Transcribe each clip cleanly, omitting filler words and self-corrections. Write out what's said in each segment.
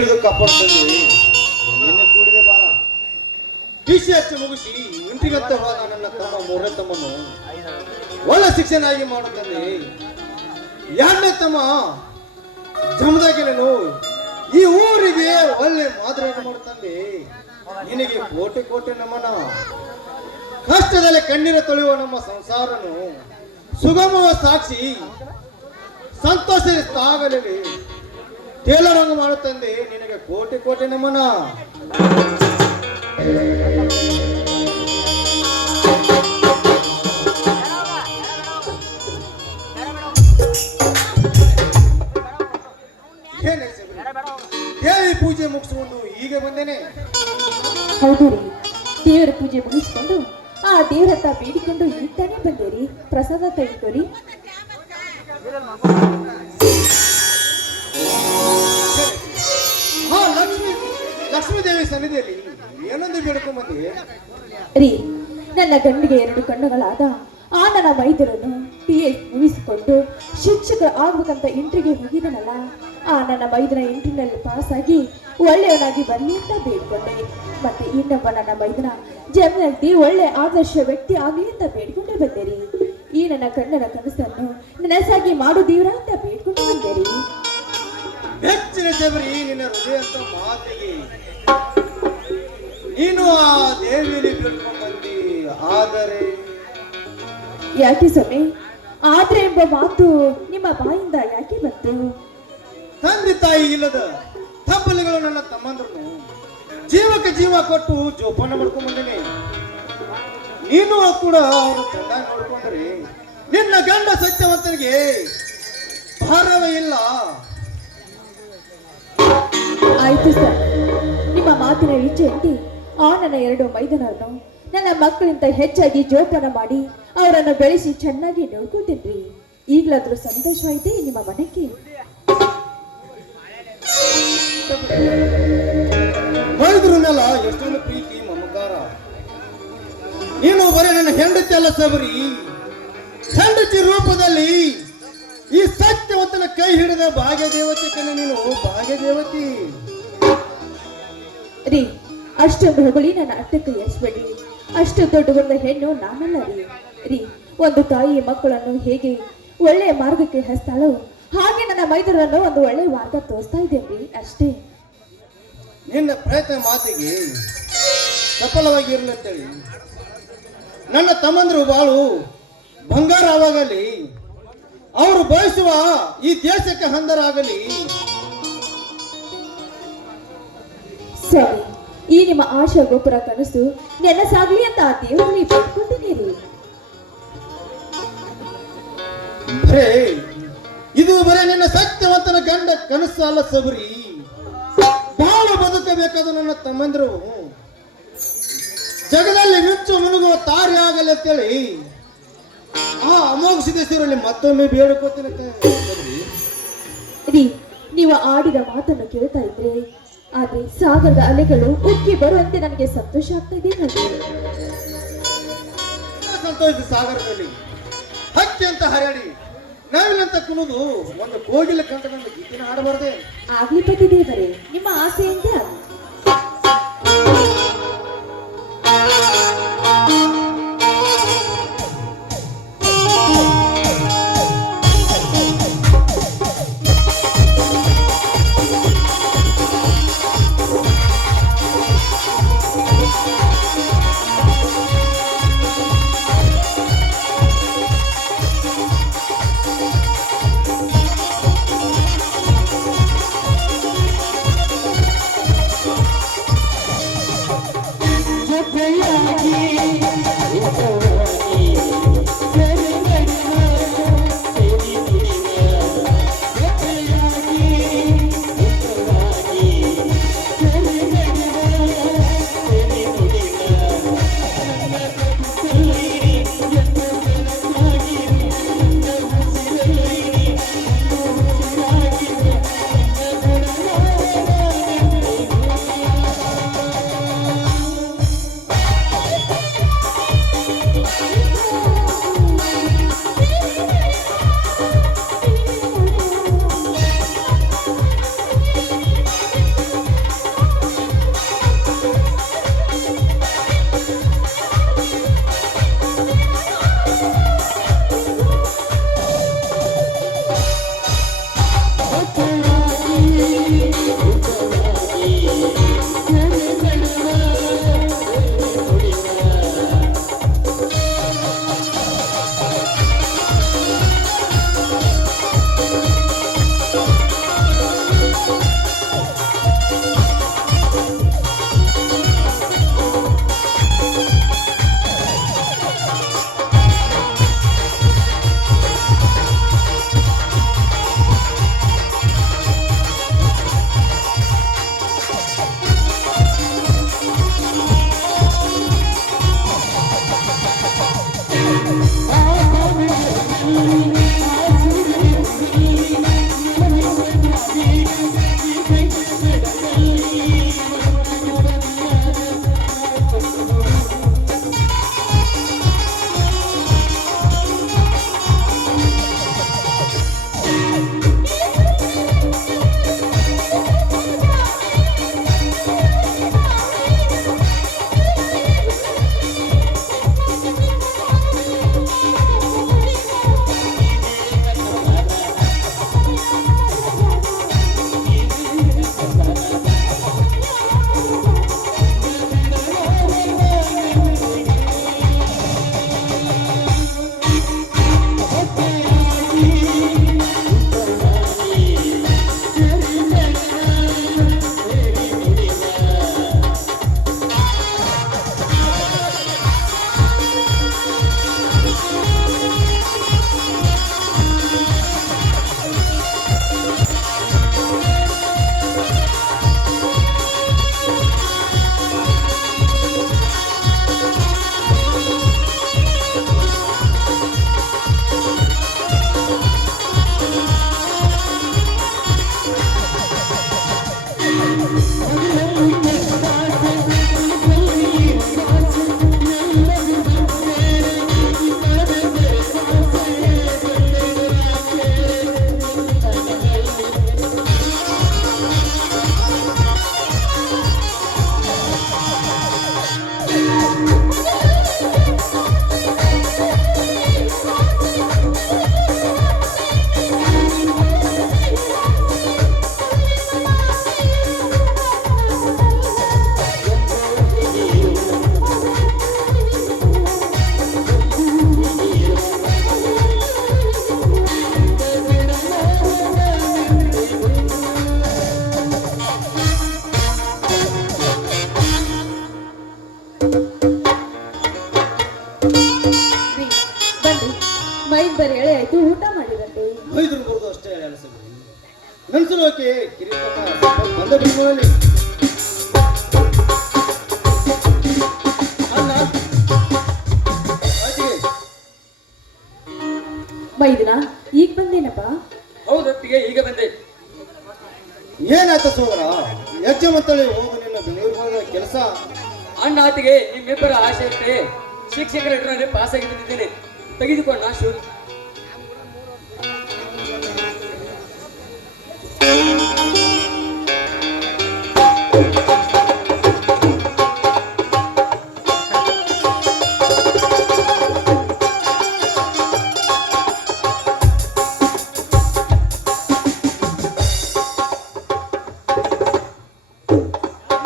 ಹಿಡಿದು ಕಾಪಾಡ್ತಂದೆ ನಿನ್ನೆ ಕೂಡಿದೆ ಬಾರ ಬಿಸಿ ಹಚ್ಚಿ ಮುಗಿಸಿ ಇಂಟಿಗತ್ತ ಹೋದ ನನ್ನ ತಮ್ಮ ಮೂರನೇ ತಮ್ಮನು ಒಳ್ಳೆ ಶಿಕ್ಷೆನಾಗಿ ಮಾಡುತ್ತಂದೆ. ಎರಡನೇ ತಮ್ಮ ಜಮದಾಗಿಲೇನು ಈ ಊರಿಗೆ ಒಳ್ಳೆ ಮಾದರಿಯನ್ನು ಮಾಡುತ್ತಂದೆ. ನಿನಗೆ ಕೋಟೆ ಕೋಟೆ ನಮನ. ಕಷ್ಟದಲ್ಲಿ ಕಣ್ಣೀರು ತೊಳೆಯುವ ನಮ್ಮ ಸಂಸಾರನು ಸುಗಮವ ಸಾಕ್ಷಿ ಸಂತೋಷವಾಗಲಿ ತೇಲರಂಗ ಮಾಡುತ್ತಂದೆ. ನಿನಗೆ ಕೋಟೆ ಕೋಟೆ ನಮನ. ದೇವಿ ಪೂಜೆ ಮುಗಿಸಿಕೊಂಡು ಈಗ ಬಂದೇನೆ. ಹೌದು ರೀ, ದೇವರ ಪೂಜೆ ಮುಗಿಸ್ಕೊಂಡು ಆ ದೇವರ ಹತ್ರ ಬೇಡಿಕೊಂಡು ಈಗ ತಾನೇ ಬಂದೇರಿ. ಪ್ರಸಾದ ತೆಗೆದುಕೊರಿ. ಲಕ್ಷ್ಮೀ ದೇವಿ ಸನ್ನಿಧಿಯಲ್ಲಿ ಏನೊಂದು ಬೇಡ್ಕೊಂಡ್ ಬಂದೆ ರೀ. ನನ್ನ ಗಂಡಿಗೆ 2 ಕಣ್ಣುಗಳಾದ ಆ ನನ್ನ ಮೈದರನ್ನು PH ಮುಗಿಸಿಕೊಂಡು ಶಿಕ್ಷಕ ಆಗ್ಬೇಕಂತ ಇಂಟ್ರಿಗೆ ಹೋಗಿದನಲ್ಲ, ಆ ನನ್ನ ಮೈದನ ಇಂಟ್ರಿನಲ್ಲಿ ಪಾಸ್ ಆಗಿ ಒಳ್ಳೆಯವನಾಗಿ ಬರಲಿ ಅಂತ ಬೇಡ್ಕೊಂಡೆ. ಮತ್ತೆ ಇನ್ನೊಬ್ಬ ನನ್ನ ಮೈದನ ಜನರಲ್ಲಿ ಒಳ್ಳೆ ಆದರ್ಶ ವ್ಯಕ್ತಿ ಆಗಲಿ ಅಂತ ಬೇಡ್ಕೊಂಡೆ ಬಂದೇರಿ. ಈ ನನ್ನ ಕಣ್ಣನ ಕನಸನ್ನು ನನಸಾಗಿ ಮಾಡು ದೇವ್ರ ಅಂತ ಬೇಡ್ಕೊಂಡು ಬಂದೇರಿ. ಹೆಚ್ಚಿನ ದೇವರಿ ನಿನ್ನ ಹೃದಯ ಅಂತ ಮಾತಿಗೆ ನೀನು ಆ ದೇವಿಯಲ್ಲಿ ಬೇಡ್ಕೊಂಡ್ ಬಂದಿ. ಆದರೆ ಯಾಕೆ ಸ್ವಾಮಿ, ಆದ್ರೆ ಎಂಬ ಮಾತು ನಿಮ್ಮ ಬಾಯಿಂದ ಯಾಕೆ ಬಂತು? ತಂದೆ ತಾಯಿ ಇಲ್ಲದ ತಪ್ಪಲಿಗಳು ನನ್ನ ತಮ್ಮಂದ್ರನ್ನು ಜೀವಕ್ಕೆ ಜೀವ ಕೊಟ್ಟು ಜೋಪಾನ ಮಾಡ್ಕೊಂಡ್ ಬಂದೇನೆ. ನೀನು ಕೂಡ ಅವರು ಚೆನ್ನಾಗಿ ನೋಡ್ಕೊಂಡ್ರೆ ನಿನ್ನ ಗಂಡ ಸತ್ಯವಂತನಿಗೆ ಭಾರವೇ ಇಲ್ಲ. ಆಯ್ತು ಸರ್, ನಿಮ್ಮ ಮಾತಿನ ಇಚ್ಛೆಯಂತೆ ಆ ನನ್ನ 2 ಮೈದನರನ್ನು ನನ್ನ ಮಕ್ಕಳಿಂದ ಹೆಚ್ಚಾಗಿ ಜೋಪಾನ ಮಾಡಿ ಅವರನ್ನು ಬೆಳೆಸಿ ಚೆನ್ನಾಗಿ ನೋಡ್ಕೊಳ್ತೀನಿ. ಈಗಲಾದ್ರೂ ಸಂತೋಷವಾಯಿತೆ ನಿಮ್ಮ ಮನಕ್ಕೆ? ಮೈದ್ರನ್ನೆಲ್ಲ ಎಷ್ಟೊಂದು ಪ್ರೀತಿ ಮಮಕಾರ. ನೀನು ಬರೀ ನನ್ನ ಹೆಂಡತಿ ಅಲ್ಲ ಸಬರಿ, ಹೆಂಡತಿ ರೂಪದಲ್ಲಿ ಈ ಸತ್ಯವಂತನ ಕೈ ಹಿಡಿದ ಭಾಗ್ಯ ದೇವತೆ ಕಣ ನೀನು. ಭಾಗ್ಯ ದೇವತೆ ರೀ, ಅಷ್ಟೊಂದು ಹೊಗಳಿ ನನ್ನ ಅರ್ಥಕ್ಕೆ ಎಸ್ಬೇಡಿ. ಅಷ್ಟು ದೊಡ್ಡಗೊಂಡ ಹೆಣ್ಣು ನಾನಲ್ಲ ರೀ. ಒಂದು ತಾಯಿ ಮಕ್ಕಳನ್ನು ಹೇಗೆ ಒಳ್ಳೆಯ ಮಾರ್ಗಕ್ಕೆ ಹಸ್ತಾಳೋ ಹಾಗೆ ನನ್ನ ಮೈದರನ್ನು ಒಂದು ಒಳ್ಳೆಯ ಮಾರ್ಗ ತೋರಿಸ್ತಾ ಇದ್ದೇನೆ ಅಷ್ಟೇ. ನಿನ್ನ ಪ್ರಯತ್ನ ಮಾತಿಗೆ ಸಫಲವಾಗಿ ಇರಲಂತೇಳಿ ನನ್ನ ತಮ್ಮಂದರು ಬಾಳು ಬಂಗಾರ ಆವಾಗಲಿ, ಅವರು ಬಯಸುವ ಈ ದೇಶಕ್ಕೆ ಹಂದರಾಗಲಿ. ಸರಿ, ಈ ನಿಮ್ಮ ಆಶಾ ಗೋಪುರ ಕನಸು ನೆನಸಾಗ್ಲಿ ಅಂತ ಆ ದೇವರಲ್ಲಿ ಬೇಡ್ಕೊಂಡಿನಿ ರೀ. ಇದು ಬರೇ ನಿನ್ನ ಸತ್ಯವಂತನ ಗಂಡ ಕನಸು ಅಲ್ಲ ಸಬರಿ. ಬಾಳು ಬದುಕಬೇಕಾದ ನನ್ನ ತಮ್ಮಂದರು ಜಗದಲ್ಲಿ ಮಿಂಚು ಮುಳುಗುವ ತಾರೆ ಆಗಲಿ ಅಂತೇಳಿ ಆ ಅಮೋಘ ಸಿದ್ದೇಶ್ವರಲ್ಲಿ ಮತ್ತೊಮ್ಮೆ ಬೇಡಿಕೋತೀನಿ ರೀ. ನೀವು ಆಡಿದ ಮಾತನ್ನು ಕೇಳ್ತಾ ಇದ್ರೆ ಆದ್ರೆ ಸಾಗರದ ಅಲೆಗಳು ಉಕ್ಕಿ ಬರುವಂತೆ ನನಗೆ ಸಂತೋಷ ಆಗ್ತಾ ಇದೆ. ಸಂತೋಷ ಸಾಗರದಲ್ಲಿ ಹಕ್ಕಿ ಅಂತ ಹರಡಿ ನಾವಿಲ್ಲಂತ ಕುಣಿದು ಒಂದು ಕೋಗಿಲ ಕಂಠದಿಂದ ಗೀತಿನ ಹಾಡಬಾರ್ದೆ. ಆಗ್ಲಿ ಪತಿ ದೇವರೇ, ನಿಮ್ಮ ಆಸೆಯಂತೆ ಆಗ್ಲಿ. ಚಂದ್ರಲೋಕೆ ಕಿರೀಟಕ ಬಂದ ಬಿಡುವಲ್ಲಿ ಅಣ್ಣ ಅಜ್ಜಿ, ಮೈದುನ ಈಗ ಬಂದೇನಪ್ಪ. ಹೌದೊತ್ತಿಗೆ ಈಗ ಬಂದೆ. ಏನಾಯ್ತ ಸೋದರ? ಹೆಜ್ಜೆ ಮತ್ತಳಿ ಹೋಗು ನಿನ್ನ ಬೆಂಗಳೂರಿಗೆ ಹೋದ ಕೆಲಸ. ಅಣ್ಣ ಆತಿಗೆ ನಿಮ್ಮಿಬ್ಬರ ಆಸೆ ಇರುತ್ತೆ. ಶಿಕ್ಷಕರ ಇಟ್ಟರೆ ಪಾಸ್ ಆಗಿ ಬಂದಿದ್ದೇನೆ, ತೆಗೆದುಕೊಂಡ ಶೂ.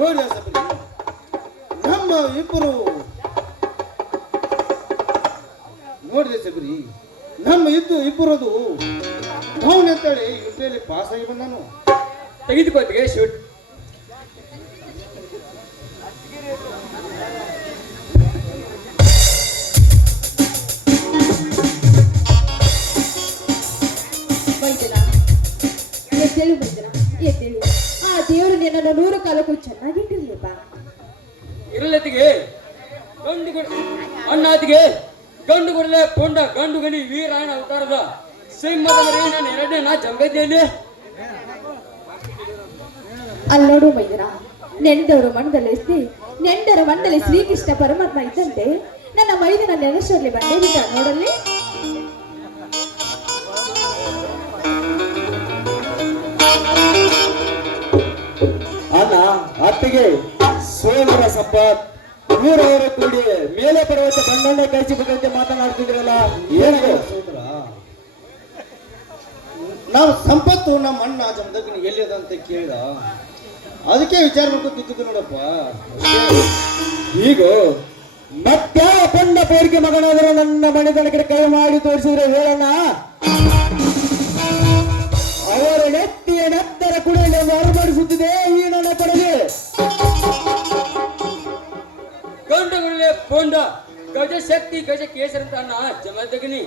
ನೋಡಿ ಸಬರಿ, ನಮ್ಮ ಇಬ್ಬರು ನೋಡಿದೆ ಸಬರಿ, ನಮ್ಮ ಇಬ್ಬರದು ಭಾವನೆ ಅಂತೇಳಿ ಯುದ್ಧದಲ್ಲಿ ಪಾಸ್ ಆಗಿ ಬಂದಾನು. ತೆಗೆದುಕೊತ್ತಿಗೆ ಶೂಟ್. ಮೈದುನ ಎದ್ದೇಳು, ಮೈದುನ ಎದ್ದೇಳು. ಆ ದೇವರು ನಿನ್ನನ್ನು 100 ಕಾಲಕ್ಕೂ ಚೆನ್ನಾಗಿಟ್ಟಿರ್ಲಿಪ್ಪ. ಇರಲತ್ತಿಗೆ ಅಣ್ಣಾತಿಗೆ ಗಂಡು ಗುಡಲೆ ಪುಂಡ ಗಂಡು ಗಲಿ ವೀರಾಯಣ ಅವತಾರದ ಸಿಂಹದ ಮರಿ ನನ್ನ ಎರಡನೇ ನಾ ಜಂಬೈದೆಯಲ್ಲಿ. ಅಲ್ಲೋಡು ಮೈದನ, ನೆಂದವರು ಮಂಡಲಿ ಶ್ರೀಕೃಷ್ಣ ಪರಮಾತ್ಮ ಇದ್ದಂತೆ ನನ್ನ ಮೈದನ ನೆನಸಲ್ಲಿ ಬಂದೇ ಬಿಟ್ಟ ನೋಡಲ್ಲಿ. ಅಣ್ಣ ಅತ್ತಿಗೆ ಸೋದರ ಸಂಪತ್ ಊರವರು ಕೂಡಿ ಮೇಲೆ ಪರ್ವತ ಬಂಡಣ್ಣ ಕೈಚಿಬೇಕಂತೆ ಮಾತನಾಡ್ತಿದ್ರಲ್ಲ, ಏನದು? ಸೋದರ, ನಾವು ಸಂಪತ್ತು ನಮ್ಮ ಅಣ್ಣ ಜಮದಗ್ನಿ ಎಲ್ಲಿದೆ ಅಂತ ಕೇಳಿದ, ಅದಕ್ಕೆ ವಿಚಾರ ಮಾಡ್ಕೊಂಡು ಕೂತಿದ್ದು ನೋಡಪ್ಪ. ಈಗ ಮತ್ಯಾವ ಪಂಡ ಪೋರಿಕೆ ಮಗನಾದರೂ ನನ್ನ ಮನೆತನ ಕಡೆ ಕೈ ಮಾಡಿ ತೋರಿಸಿದ್ರೆ ಹೇಳಣ್ಣ, ಅವರ ನೆತ್ತಿಯ ನೆತ್ತರ ಕುಡಿಯಲ್ಲಿ ಹೊರಬಡಿಸುತ್ತಿದೆ ಈ ನನ್ನ ಕಡೆಗೆ. ಗಂಡು ಗುಡಲೆ ಪುಂಡ ಗಜ ಶಕ್ತಿ ಗಜ ಕೇಸರಿ ಅಂತ ಅಣ್ಣ ಜಮದಗ್ನಿ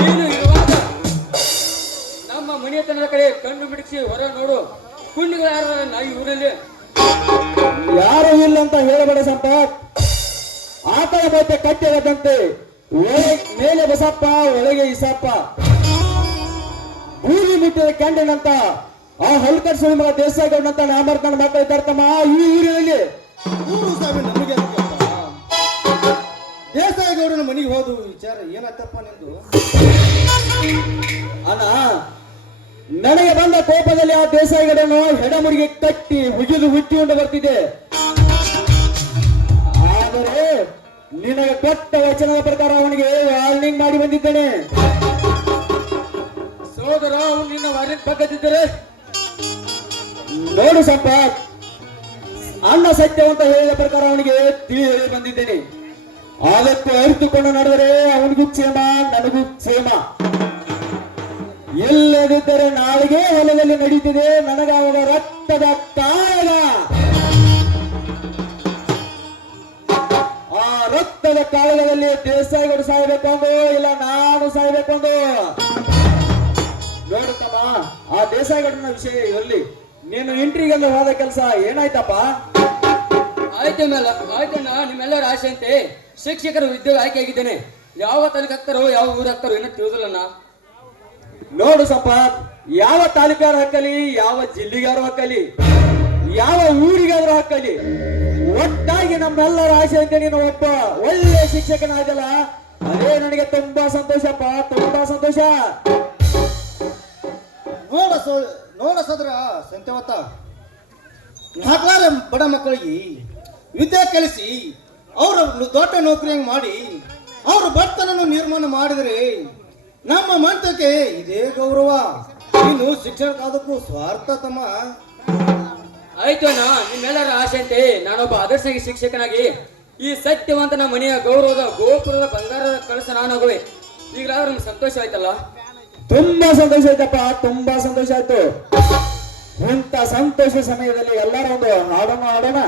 ನೀನು ಇರುವಾಗ ನಮ್ಮ ಮನೆತನದ ಕಡೆ ಕಣ್ಣು ಬಿಡಿಸಿ ಹೊರ ನೋಡು. ಕುಂಡಿಗಳು ಯಾರ ನಾ ಈ ಊರಲ್ಲಿ? ಯಾರು ಇಲ್ಲ ಅಂತ ಹೇಳಬೇಡ ಸಂಪತ್. ಆತನ ಮತ್ತೆ ಕಟ್ಟಿರದಂತೆ ಮೇಲೆ ಬಸಪ್ಪ ಒಳಗೆ ಇಸಪ್ಪ, ಭೂಮಿ ಮುಟ್ಟಿದ ಕಂಡನಂತ ಆ ಹಲ್ಕರ್ ಸುಳಿ ಮಗ ದೇಸಾಯಿಗೌಡನಂತ ನಾಮರ್ತಾನ ಮಕ್ಕಳು ಇದ್ದಾರ್ತಮ್ಮ ಈ ಊರಿನಲ್ಲಿ. ಊರು ಸ್ವಾಮಿ ನಮಗೆ ದೇಸಾಯಿಗೌಡನ ಮನೆಗೆ ಹೋದು ವಿಚಾರ ಏನಾಯ್ತಪ್ಪ ನಿಂದು? ಅಣ್ಣ, ನನಗೆ ಬಂದ ಕೋಪದಲ್ಲಿ ಆ ದೇಸಾಯಿಗೌಡನು ಹೆಡಮುರಿಗೆ ಕಟ್ಟಿ ಹುಗಿದು ಹುಚ್ಚಿಕೊಂಡು ಬರ್ತಿದೆ. ಆದರೆ ನಿನಗೆ ಕೊಟ್ಟ ವಚನದ ಪ್ರಕಾರ ಅವನಿಗೆ ವಾರ್ನಿಂಗ್ ಮಾಡಿ ಬಂದಿದ್ದೇನೆ. ಸೋದರ ಅವನು ನಿನ್ನ ವಾರ್ನಿಂಗ್ ಪಕ್ಕದಿದ್ದರೆ ನೋಡು ಸಂಪತ್, ಅಣ್ಣ ಸತ್ಯವಂತ ಹೇಳಿದ ಪ್ರಕಾರ ಅವನಿಗೆ ತಿಳಿ ಹೇಳಿ ಬಂದಿದ್ದೇನೆ. ಅದಕ್ಕೂ ಅರಿತುಕೊಂಡು ನಡೆದರೆ ಅವನಿಗೂ ಕ್ಷೇಮ, ನನಗೂ ಕ್ಷೇಮ. ಇಲ್ಲದಿದ್ದರೆ ನಾಳೆಗೆ ಹೊಲದಲ್ಲಿ ನಡೀತಿದೆ ನನಗೆ ಅವಾಗ ರಕ್ತದ ಕಾರಣ. ಆ ರಕ್ತದ ಕಾಳಗದಲ್ಲಿ ದೇಸಾಯಿಗಳು ಸಾಯ್ಬೇಕು ಅಂದು, ಇಲ್ಲ ನಾನು ಸಾಯ್ಬೇಕು ಅಂದು. ನೋಡುತ್ತಮ್ಮ, ಆ ದೇಸಾಯಿಗಡನ ವಿಷಯ ಇರಲಿ. ನೀನು ಇಂಟ್ರಿಗೆಲ್ಲ ಹೋದ ಕೆಲಸ ಏನಾಯ್ತಪ್ಪ? ಆಯ್ತಣ್ಣ, ನಿಮ್ಮೆಲ್ಲರ ಆಸೆ ಅಂತೆ ಶಿಕ್ಷಕರು ಉದ್ಯೋಗ ಆಯ್ಕೆ ಆಗಿದ್ದೇನೆ. ಯಾವ ತಾಲೂಕು ಹಾಕ್ತಾರೋ ಯಾವ ಊರು ಹಾಕ್ತಾರೋ ಏನೋ ತಿಳಿದಿಲ್ಲಣ್ಣ. ನೋಡು ಸಂಪತ್, ಯಾವ ತಾಲೂಕಾರು ಹಾಕಲಿ, ಯಾವ ಜಿಲ್ಲೆಗಾರು ಹಾಕಲಿ, ಯಾವ ಊರಿಗಾದ್ರೂ ಹಾಕಲಿ, ಒಟ್ಟಾಗಿ ನಮ್ಮೆಲ್ಲರ ಆಸೆ ಅಂತ ನೀನು ಒಬ್ಬ ಒಳ್ಳೆ ಶಿಕ್ಷಕನಾಗಲ್ಲ. ಅದೇ ನನಗೆ ತುಂಬಾ ಸಂತೋಷಪ್ಪ, ತುಂಬಾ ಸಂತೋಷ. ನೋಡ ಸೋದರ ಸಂತ್ಯವತ್ತ, ನಾಲ್ಕಾರು ಬಡ ಮಕ್ಕಳಿಗೆ ವಿದ್ಯೆ ಕಲಿಸಿ ಅವರ ದೊಡ್ಡ ನೌಕರಿಯಂಗ್ ಮಾಡಿ ಅವ್ರ ಬಡತನನ್ನು ನಿರ್ಮಾಣ ಮಾಡಿದರೆ ನಮ್ಮ ಮಂತ್ರಕ್ಕೆ ಇದೇ ಗೌರವ. ನೀನು ಶಿಕ್ಷಣಕ್ಕಾದಕ್ಕೂ ಸ್ವಾರ್ಥ ತಮ್ಮ. ಆಯ್ತು ಅಣ್ಣ, ನಿಮ್ಮೆಲ್ಲರ ಆಸೆ ಅಂತೆ ನಾನೊಬ್ಬ ಆದರ್ಶ ಶಿಕ್ಷಕನಾಗಿ ಈ ಸತ್ಯವಂತನ ಮನೆಯ ಗೌರವದ ಗೋಪುರದ ಬಂಗಾರದ ಕಳಸ ನಾನಾಗುವೆ. ಈಗಲಾದ್ರೂ ನಮ್ಗೆ ಸಂತೋಷ ಆಯ್ತಲ್ಲ? ತುಂಬಾ ಸಂತೋಷ ಆಯ್ತಪ್ಪ, ತುಂಬಾ ಸಂತೋಷ ಆಯ್ತು. ಇಂಥ ಸಂತೋಷ ಸಮಯದಲ್ಲಿ ಎಲ್ಲರೂ ಒಂದು ಹಾಡೋಣ ಹಾಡೋಣ.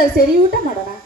ಎಲ್ಲರೂ ಸೇರಿ ಊಟ ಮಾಡೋಣ.